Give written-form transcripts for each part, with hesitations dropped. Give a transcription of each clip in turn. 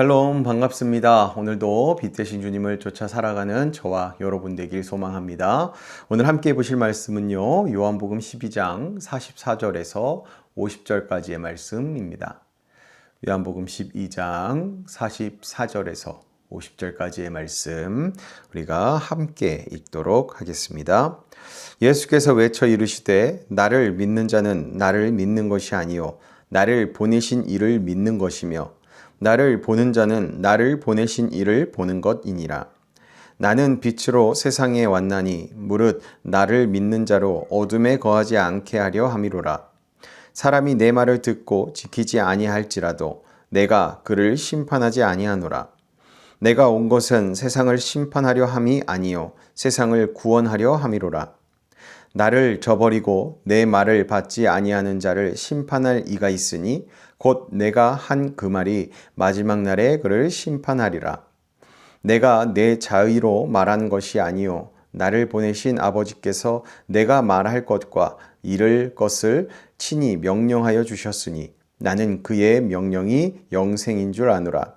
샬롬 반갑습니다. 오늘도 빛 대신 주님을 쫓아 살아가는 저와 여러분 되길 소망합니다. 오늘 함께 보실 말씀은요. 요한복음 12장 44절에서 50절까지의 말씀입니다. 요한복음 12장 44절에서 50절까지의 말씀 우리가 함께 읽도록 하겠습니다. 예수께서 외쳐 이르시되 나를 믿는 자는 나를 믿는 것이 아니요 나를 보내신 이를 믿는 것이며 나를 보는 자는 나를 보내신 이를 보는 것이니라. 나는 빛으로 세상에 왔나니 무릇 나를 믿는 자로 어둠에 거하지 않게 하려 함이로라. 사람이 내 말을 듣고 지키지 아니할지라도 내가 그를 심판하지 아니하노라. 내가 온 것은 세상을 심판하려 함이 아니요 세상을 구원하려 함이로라. 나를 저버리고 내 말을 받지 아니하는 자를 심판할 이가 있으니 곧 내가 한 그 말이 마지막 날에 그를 심판하리라. 내가 내 자의로 말한 것이 아니요 나를 보내신 아버지께서 내가 말할 것과 이를 것을 친히 명령하여 주셨으니 나는 그의 명령이 영생인 줄 아노라.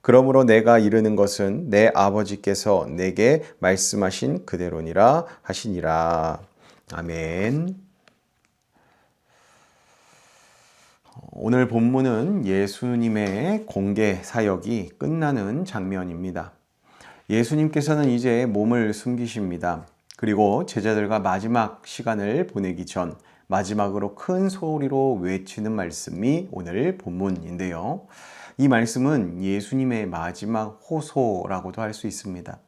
그러므로 내가 이르는 것은 내 아버지께서 내게 말씀하신 그대로니라 하시니라. 아멘. 오늘 본문은 예수님의 공개 사역이 끝나는 장면입니다. 예수님께서는 이제 몸을 숨기십니다. 그리고 제자들과 마지막 시간을 보내기 전 마지막으로 큰 소리로 외치는 말씀이 오늘 본문인데요. 이 말씀은 예수님의 마지막 호소라고도 할 수 있습니다.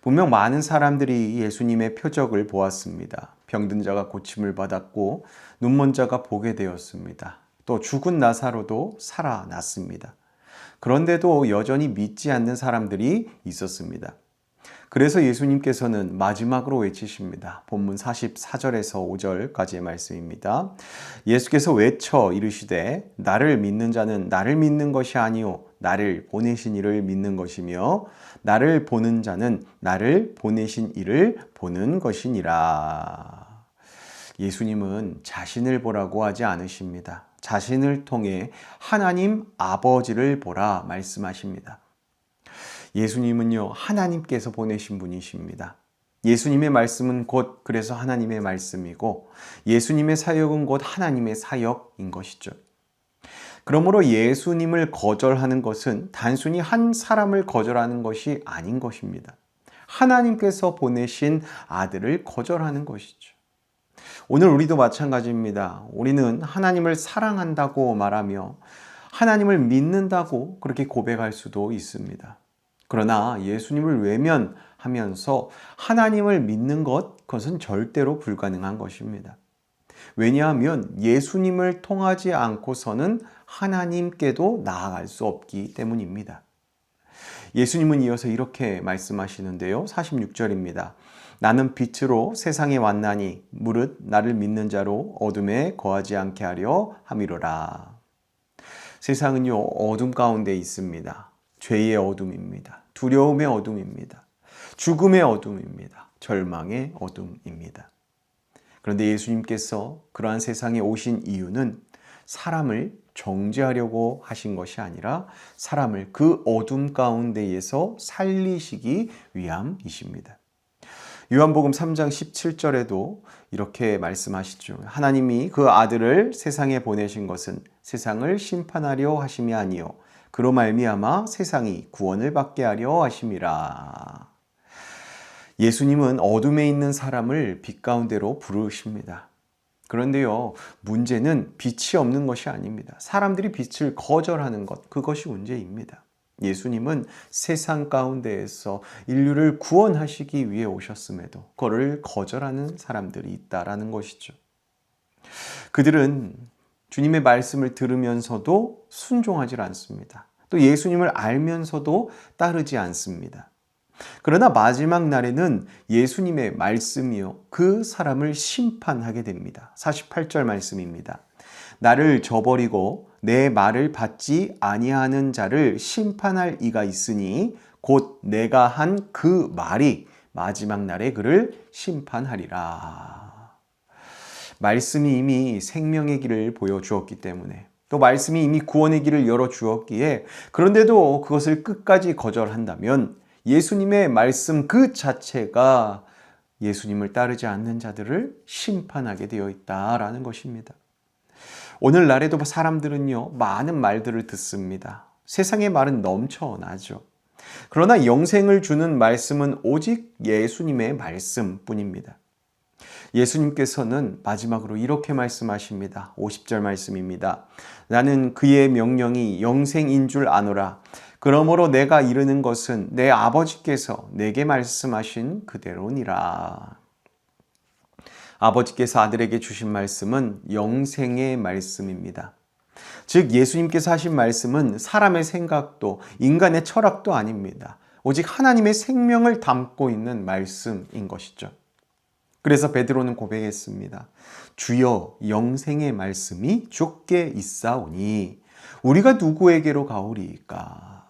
분명 많은 사람들이 예수님의 표적을 보았습니다. 병든 자가 고침을 받았고 눈먼 자가 보게 되었습니다. 또 죽은 나사로도 살아났습니다. 그런데도 여전히 믿지 않는 사람들이 있었습니다. 그래서 예수님께서는 마지막으로 외치십니다. 본문 44절에서 5절까지의 말씀입니다. 예수께서 외쳐 이르시되 나를 믿는 자는 나를 믿는 것이 아니요 나를 보내신 이를 믿는 것이며 나를 보는 자는 나를 보내신 이를 보는 것이니라. 예수님은 자신을 보라고 하지 않으십니다. 자신을 통해 하나님 아버지를 보라 말씀하십니다. 예수님은요, 하나님께서 보내신 분이십니다. 예수님의 말씀은 곧 그래서 하나님의 말씀이고 예수님의 사역은 곧 하나님의 사역인 것이죠. 그러므로 예수님을 거절하는 것은 단순히 한 사람을 거절하는 것이 아닌 것입니다. 하나님께서 보내신 아들을 거절하는 것이죠. 오늘 우리도 마찬가지입니다. 우리는 하나님을 사랑한다고 말하며 하나님을 믿는다고 그렇게 고백할 수도 있습니다. 그러나 예수님을 외면하면서 하나님을 믿는 그것은 절대로 불가능한 것입니다. 왜냐하면 예수님을 통하지 않고서는 하나님께도 나아갈 수 없기 때문입니다. 예수님은 이어서 이렇게 말씀하시는데요. 46절입니다. 나는 빛으로 세상에 왔나니 무릇 나를 믿는 자로 어둠에 거하지 않게 하려 함이로라. 세상은요, 어둠 가운데 있습니다. 죄의 어둠입니다. 두려움의 어둠입니다. 죽음의 어둠입니다. 절망의 어둠입니다. 그런데 예수님께서 그러한 세상에 오신 이유는 사람을 정죄하려고 하신 것이 아니라 사람을 그 어둠 가운데에서 살리시기 위함이십니다. 요한복음 3장 17절에도 이렇게 말씀하시죠. 하나님이 그 아들을 세상에 보내신 것은 세상을 심판하려 하심이 아니요 그로 말미암아 세상이 구원을 받게 하려 하심이라. 예수님은 어둠에 있는 사람을 빛 가운데로 부르십니다. 그런데요, 문제는 빛이 없는 것이 아닙니다. 사람들이 빛을 거절하는 것, 그것이 문제입니다. 예수님은 세상 가운데에서 인류를 구원하시기 위해 오셨음에도 그를 거절하는 사람들이 있다라는 것이죠. 그들은 주님의 말씀을 들으면서도 순종하지 않습니다. 또 예수님을 알면서도 따르지 않습니다. 그러나 마지막 날에는 예수님의 말씀이요 그 사람을 심판하게 됩니다. 48절 말씀입니다. 나를 저버리고 내 말을 받지 아니하는 자를 심판할 이가 있으니 곧 내가 한 그 말이 마지막 날에 그를 심판하리라. 말씀이 이미 생명의 길을 보여주었기 때문에 또 말씀이 이미 구원의 길을 열어주었기에 그런데도 그것을 끝까지 거절한다면 예수님의 말씀 그 자체가 예수님을 따르지 않는 자들을 심판하게 되어 있다라는 것입니다. 오늘날에도 사람들은요, 많은 말들을 듣습니다. 세상의 말은 넘쳐나죠. 그러나 영생을 주는 말씀은 오직 예수님의 말씀뿐입니다. 예수님께서는 마지막으로 이렇게 말씀하십니다. 50절 말씀입니다. 나는 그의 명령이 영생인 줄 아노라. 그러므로 내가 이르는 것은 내 아버지께서 내게 말씀하신 그대로니라. 아버지께서 아들에게 주신 말씀은 영생의 말씀입니다. 즉 예수님께서 하신 말씀은 사람의 생각도 인간의 철학도 아닙니다. 오직 하나님의 생명을 담고 있는 말씀인 것이죠. 그래서 베드로는 고백했습니다. 주여 영생의 말씀이 주께 있사오니 우리가 누구에게로 가오리이까.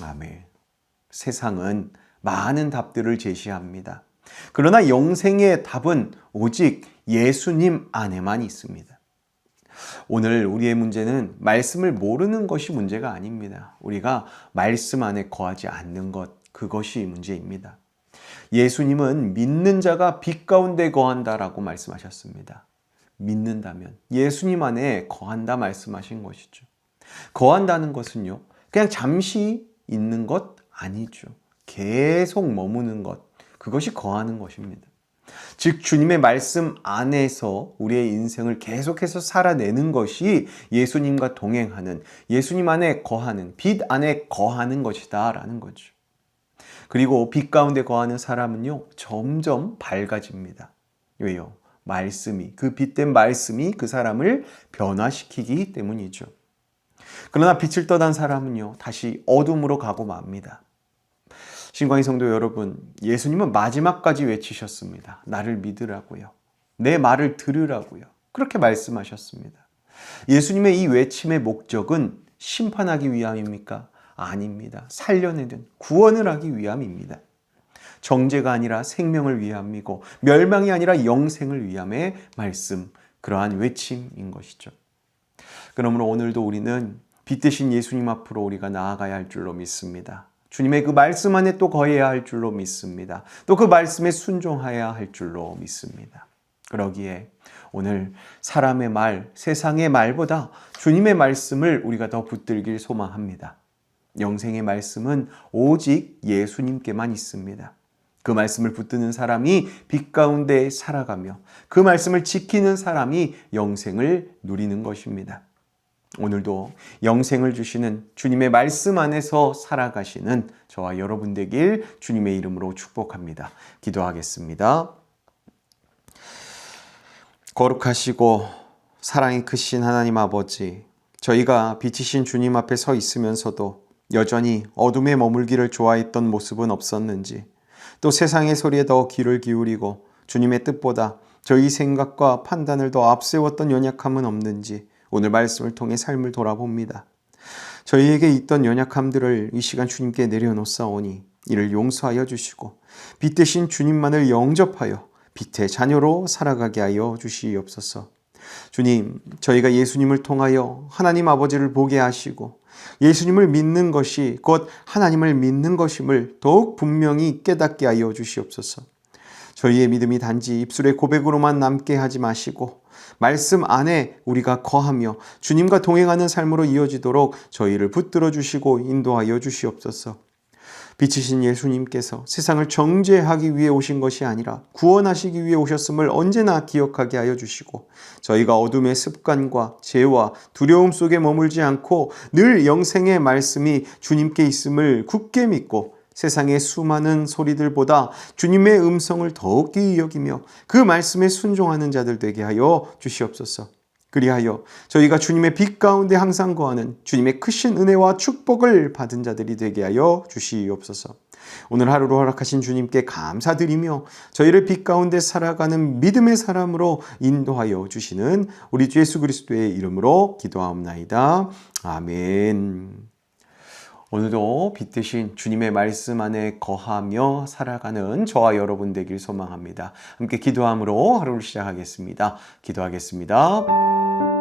아멘. 세상은 많은 답들을 제시합니다. 그러나 영생의 답은 오직 예수님 안에만 있습니다. 오늘 우리의 문제는 말씀을 모르는 것이 문제가 아닙니다. 우리가 말씀 안에 거하지 않는 것, 그것이 문제입니다. 예수님은 믿는 자가 빛 가운데 거한다라고 말씀하셨습니다. 믿는다면 예수님 안에 거한다 말씀하신 것이죠. 거한다는 것은요, 그냥 잠시 있는 것 아니죠. 계속 머무는 것, 그것이 거하는 것입니다. 즉 주님의 말씀 안에서 우리의 인생을 계속해서 살아내는 것이 예수님과 동행하는, 예수님 안에 거하는, 빛 안에 거하는 것이다 라는 거죠. 그리고 빛 가운데 거하는 사람은요, 점점 밝아집니다. 왜요? 말씀이, 그 빛된 말씀이 그 사람을 변화시키기 때문이죠. 그러나 빛을 떠난 사람은요, 다시 어둠으로 가고 맙니다. 신광희 성도 여러분, 예수님은 마지막까지 외치셨습니다. 나를 믿으라고요. 내 말을 들으라고요. 그렇게 말씀하셨습니다. 예수님의 이 외침의 목적은 심판하기 위함입니까? 아닙니다. 살려내는 구원을 하기 위함입니다. 정죄가 아니라 생명을 위함이고 멸망이 아니라 영생을 위함의 말씀, 그러한 외침인 것이죠. 그러므로 오늘도 우리는 빛 대신 예수님 앞으로 우리가 나아가야 할 줄로 믿습니다. 주님의 그 말씀 안에 또 거해야 할 줄로 믿습니다. 또 그 말씀에 순종해야 할 줄로 믿습니다. 그러기에 오늘 사람의 말, 세상의 말보다 주님의 말씀을 우리가 더 붙들길 소망합니다. 영생의 말씀은 오직 예수님께만 있습니다. 그 말씀을 붙드는 사람이 빛 가운데 살아가며 그 말씀을 지키는 사람이 영생을 누리는 것입니다. 오늘도 영생을 주시는 주님의 말씀 안에서 살아가시는 저와 여러분 되길 주님의 이름으로 축복합니다. 기도하겠습니다. 거룩하시고 사랑이 크신 하나님 아버지, 저희가 빛이신 주님 앞에 서 있으면서도 여전히 어둠에 머물기를 좋아했던 모습은 없었는지, 또 세상의 소리에 더 귀를 기울이고 주님의 뜻보다 저희 생각과 판단을 더 앞세웠던 연약함은 없는지 오늘 말씀을 통해 삶을 돌아봅니다. 저희에게 있던 연약함들을 이 시간 주님께 내려놓사오니 이를 용서하여 주시고 빛 대신 주님만을 영접하여 빛의 자녀로 살아가게 하여 주시옵소서. 주님, 저희가 예수님을 통하여 하나님 아버지를 보게 하시고 예수님을 믿는 것이 곧 하나님을 믿는 것임을 더욱 분명히 깨닫게 하여 주시옵소서. 저희의 믿음이 단지 입술의 고백으로만 남게 하지 마시고 말씀 안에 우리가 거하며 주님과 동행하는 삶으로 이어지도록 저희를 붙들어 주시고 인도하여 주시옵소서. 빛이신 예수님께서 세상을 정죄하기 위해 오신 것이 아니라 구원하시기 위해 오셨음을 언제나 기억하게 하여 주시고 저희가 어둠의 습관과 죄와 두려움 속에 머물지 않고 늘 영생의 말씀이 주님께 있음을 굳게 믿고 세상의 수많은 소리들보다 주님의 음성을 더욱 귀히 여기며 그 말씀에 순종하는 자들 되게 하여 주시옵소서. 그리하여 저희가 주님의 빛 가운데 항상 거하는 주님의 크신 은혜와 축복을 받은 자들이 되게 하여 주시옵소서. 오늘 하루를 허락하신 주님께 감사드리며 저희를 빛 가운데 살아가는 믿음의 사람으로 인도하여 주시는 우리 주 예수 그리스도의 이름으로 기도하옵나이다. 아멘. 오늘도 빛 대신 주님의 말씀 안에 거하며 살아가는 저와 여러분 되길 소망합니다. 함께 기도함으로 하루를 시작하겠습니다. 기도하겠습니다.